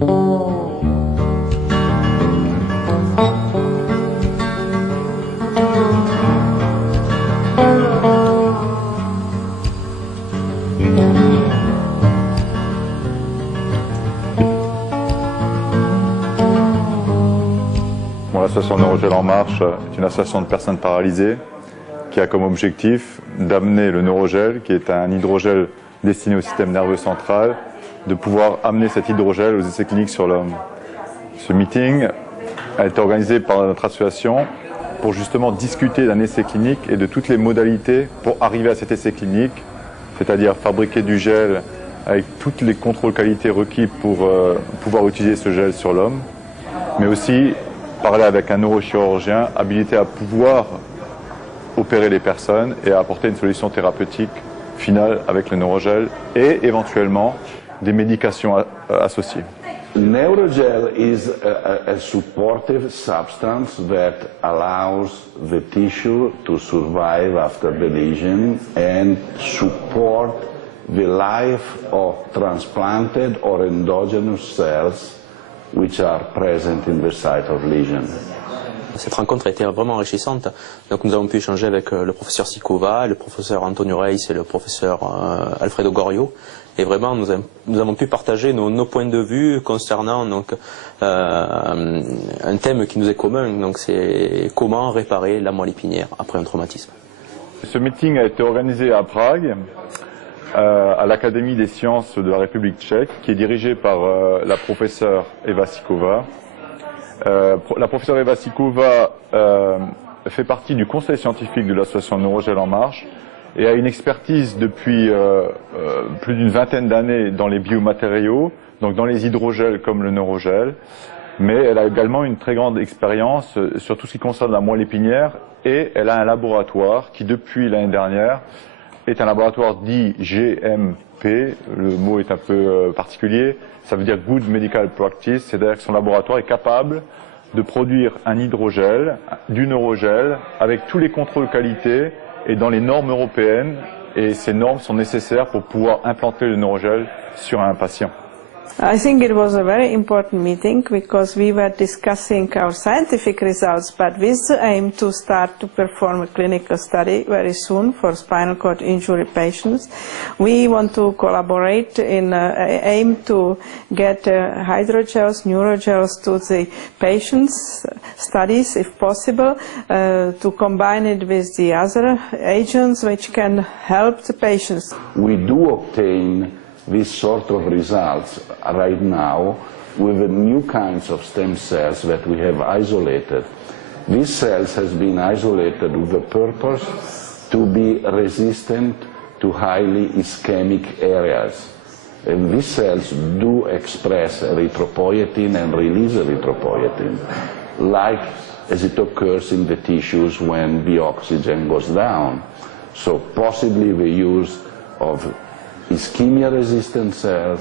L'association Neurogel En Marche est une association de personnes paralysées qui a comme objectif d'amener le neurogel, qui est un hydrogel destiné au système nerveux central, de pouvoir amener cet hydrogel aux essais cliniques sur l'homme. Ce meeting a été organisé par notre association pour justement discuter d'un essai clinique et de toutes les modalités pour arriver à cet essai clinique, c'est-à-dire fabriquer du gel avec tous les contrôles qualité requis pour pouvoir utiliser ce gel sur l'homme, mais aussi parler avec un neurochirurgien habilité à pouvoir opérer les personnes et à apporter une solution thérapeutique finale avec le neurogel et éventuellement des médications associées. Neurogel is a supportive substance that allows the tissue to survive after the lesion and support the life of transplanted or endogenous cells which are present in the site of lesion. Cette rencontre a été vraiment enrichissante. Donc nous avons pu échanger avec le professeur Sikova, le professeur Antonio Reis et le professeur Alfredo Gorio. Et vraiment nous avons pu partager nos points de vue concernant donc, un thème qui nous est commun. Donc c'est comment réparer la moelle épinière après un traumatisme. Ce meeting a été organisé à Prague, à l'Académie des sciences de la République tchèque, qui est dirigée par la professeure Eva Sikova. La professeure Eva Sikova fait partie du conseil scientifique de l'association Neurogel En Marche et a une expertise depuis plus d'une vingtaine d'années dans les biomatériaux, donc dans les hydrogels comme le neurogel, mais elle a également une très grande expérience sur tout ce qui concerne la moelle épinière et elle a un laboratoire qui depuis l'année dernière est un laboratoire dit GMP, le mot est un peu particulier, ça veut dire Good Medical Practice, c'est-à-dire que son laboratoire est capable de produire un hydrogel, du neurogel, avec tous les contrôles qualité et dans les normes européennes, et ces normes sont nécessaires pour pouvoir implanter le neurogel sur un patient. I think it was a very important meeting because we were discussing our scientific results, but with the aim to start to perform a clinical study very soon for spinal cord injury patients. We want to collaborate in aim to get hydrogels, neurogels to the patients' studies if possible, to combine it with the other agents which can help the patients. We do obtain these sort of results right now with the new kinds of stem cells that we have isolated. These cells has been isolated with the purpose to be resistant to highly ischemic areas. And these cells do express erythropoietin and release erythropoietin, like as it occurs in the tissues when the oxygen goes down. So possibly the use of ischemia-resistant cells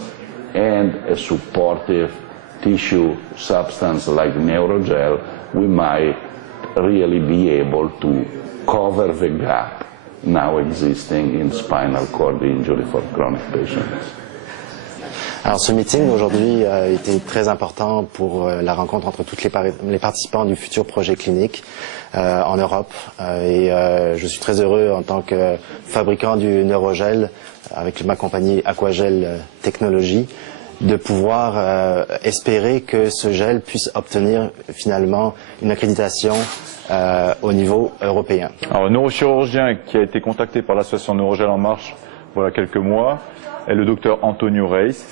and a supportive tissue substance like neurogel, we might really be able to cover the gap now existing in spinal cord injury for chronic patients. Alors ce meeting aujourd'hui a été très important pour la rencontre entre tous les participants du futur projet clinique en Europe et je suis très heureux en tant que fabricant du neurogel avec ma compagnie Aquagel Technologies de pouvoir espérer que ce gel puisse obtenir finalement une accréditation au niveau européen. Alors, le neurochirurgien qui a été contacté par l'association Neurogel En Marche voilà quelques mois est le docteur Antonio Reis,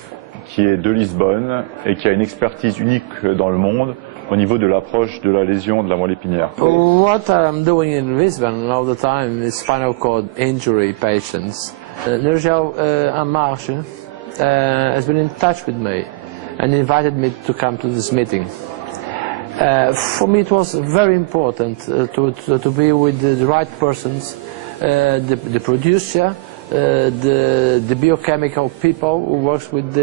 qui est de Lisbonne et qui a une expertise unique dans le monde au niveau de l'approche de la lésion de la moelle épinière. What I'm doing in Lisbon all the time is spinal cord injury patients. Neurogel En Marche has been in touch with me and invited me to come to this meeting. For me it was very important to be with the right persons, the producer, the biochemical people who works with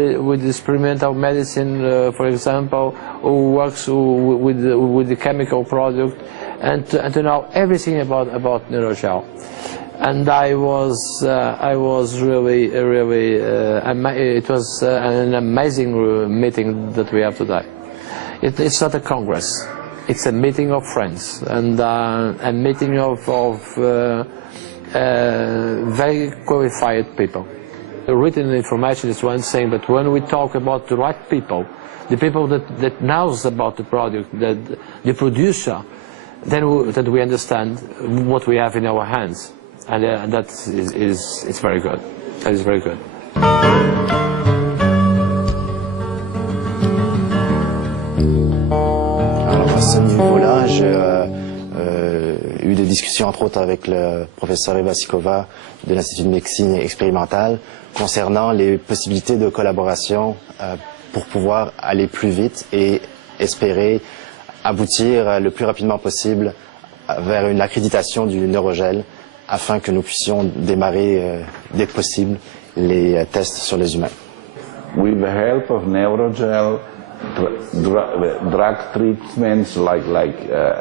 experimental medicine, for example, who works with the chemical product, and to know everything about neurogel. and I was really, it was an amazing meeting that we have today. It's not a congress, it's a meeting of friends, and a meeting of very qualified people. Written information is one thing, but when we talk about the right people, the people that knows about the product, the producer, then that we understand what we have in our hands, and it's very good. That is very good. Alors à ce niveau-là, j'ai eu des discussions entre autres avec le professeur Eva Sikova de l'Institut de médecine expérimentale concernant les possibilités de collaboration pour pouvoir aller plus vite et espérer aboutir le plus rapidement possible vers une accréditation du neurogel afin que nous puissions démarrer dès que possible les tests sur les humains. With the help of neurogel, drug treatments like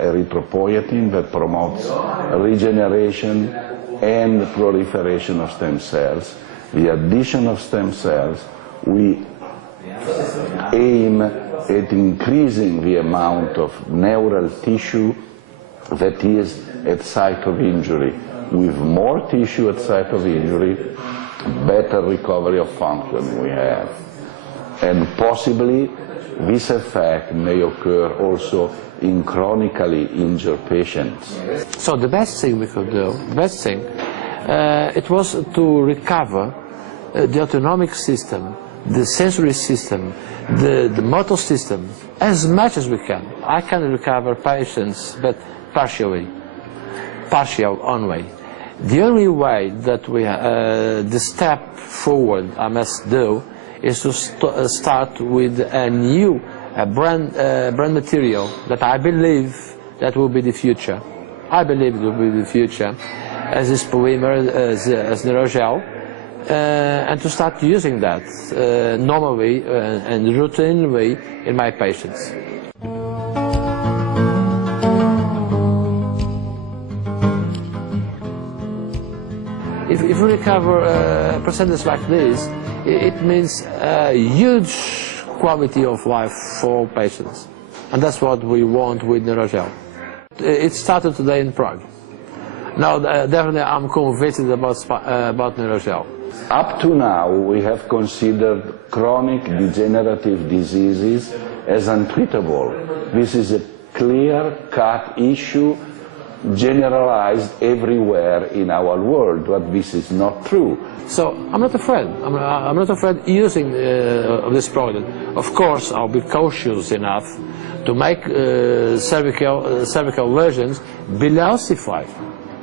erythropoietin that promotes regeneration and proliferation of stem cells, the addition of stem cells, we aim at increasing the amount of neural tissue that is at site of injury. With more tissue at site of injury, better recovery of function we have. And possibly this effect may occur also in chronically injured patients. So the best thing we could do, it was to recover the autonomic system, the sensory system, the motor system, as much as we can. I can recover patients, but partial only. The only way that the step forward I must do is to start with a new brand material that I believe that will be the future. I believe it will be the future, as this polymer, as Neurogel, and to start using that normally and routinely in my patients. If we recover a percentage like this, it means a huge quality of life for patients. And that's what we want with Neurogel. It started today in Prague. Now, definitely I'm convinced about Neurogel. Up to now, we have considered chronic degenerative diseases as untreatable. This is a clear-cut issue generalized everywhere in our world, but this is not true. So I'm not afraid. I'm not afraid using of this product. Of course, I'll be cautious enough to make cervical lesions below C5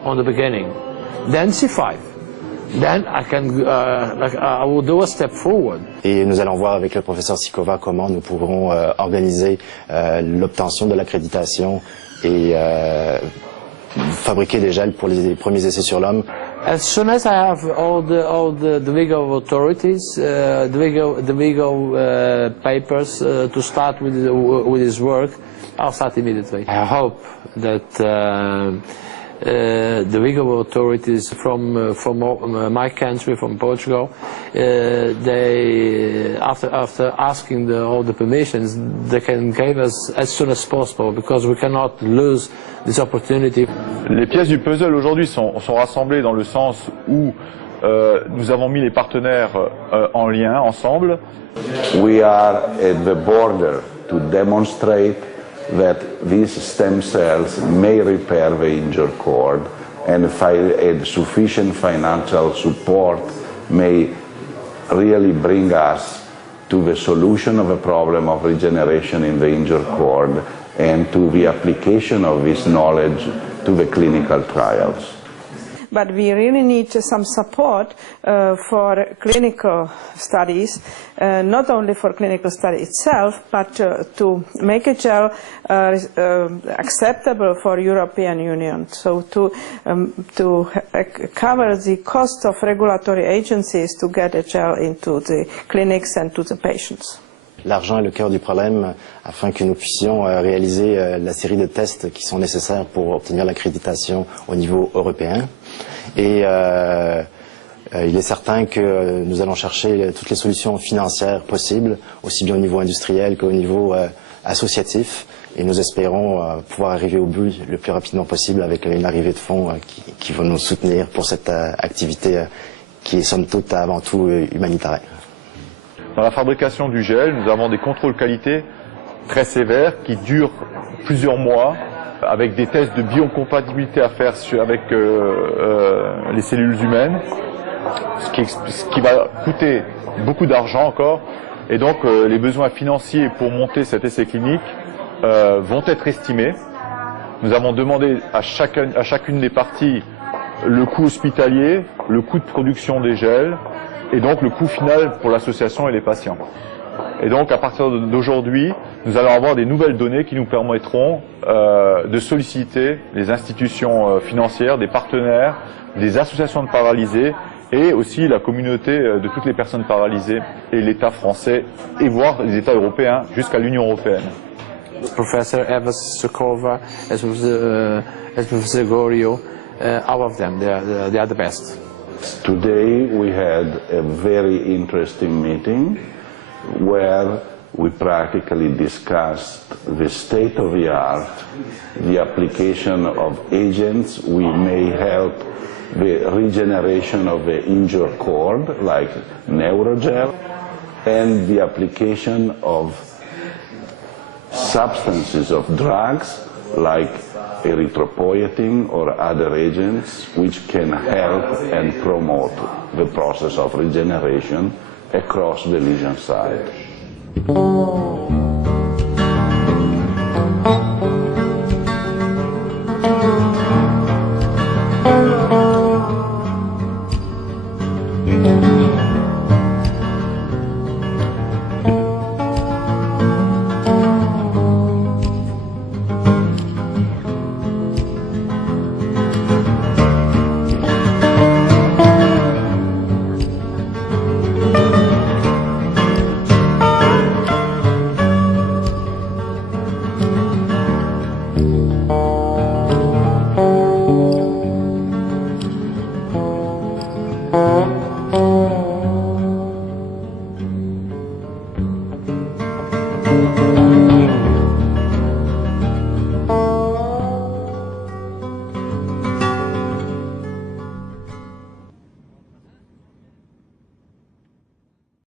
on the beginning, then C5. Then I will do a step forward. Et nous allons voir avec le professeur Sikova comment nous pourrons organiser l'obtention de l'accréditation et fabriquer des gels pour les premiers essais sur l'homme. As soon as I have all the legal authorities, the legal papers to start with his work, I'll start immediately. I hope that the legal authorities from my country, from Portugal, they after asking all the permissions, they can give us as soon as possible, because we cannot lose this opportunity. Les pièces du puzzle aujourd'hui sont rassemblées dans le sens où nous avons mis les partenaires en lien ensemble. We are at the border to demonstrate that these stem cells may repair the injured cord, and sufficient financial support may really bring us to the solution of the problem of regeneration in the injured cord and to the application of this knowledge to the clinical trials. But we really need some support for clinical studies, not only for clinical study itself, but to make a gel acceptable for European Union. So to cover the cost of regulatory agencies to get a gel into the clinics and to the patients. L'argent est le cœur du problème afin que nous puissions réaliser la série de tests qui sont nécessaires pour obtenir l'accréditation au niveau européen. Et il est certain que nous allons chercher toutes les solutions financières possibles, aussi bien au niveau industriel qu'au niveau associatif. Et nous espérons pouvoir arriver au but le plus rapidement possible avec une arrivée de fonds qui vont nous soutenir pour cette activité qui est somme toute avant tout humanitaire. Dans la fabrication du gel, nous avons des contrôles qualité très sévères qui durent plusieurs mois, avec des tests de biocompatibilité à faire avec les cellules humaines, ce qui va coûter beaucoup d'argent encore. Et donc les besoins financiers pour monter cet essai clinique vont être estimés. Nous avons demandé à chacune des parties le coût hospitalier, le coût de production des gels, et donc le coût final pour l'association et les patients. Et donc à partir d'aujourd'hui, nous allons avoir des nouvelles données qui nous permettront de solliciter les institutions financières, des partenaires, des associations de paralysés et aussi la communauté de toutes les personnes paralysées et l'État français et voire les États européens jusqu'à l'Union européenne. Professor Eva Sikova, as Professor Gorio, all of them, they are the best. Today we had a very interesting meeting where we practically discussed the state of the art, the application of agents. We may help the regeneration of the injured cord, like Neurogel, and the application of substances of drugs, like erythropoietin or other agents which can help and promote the process of regeneration across the lesion site.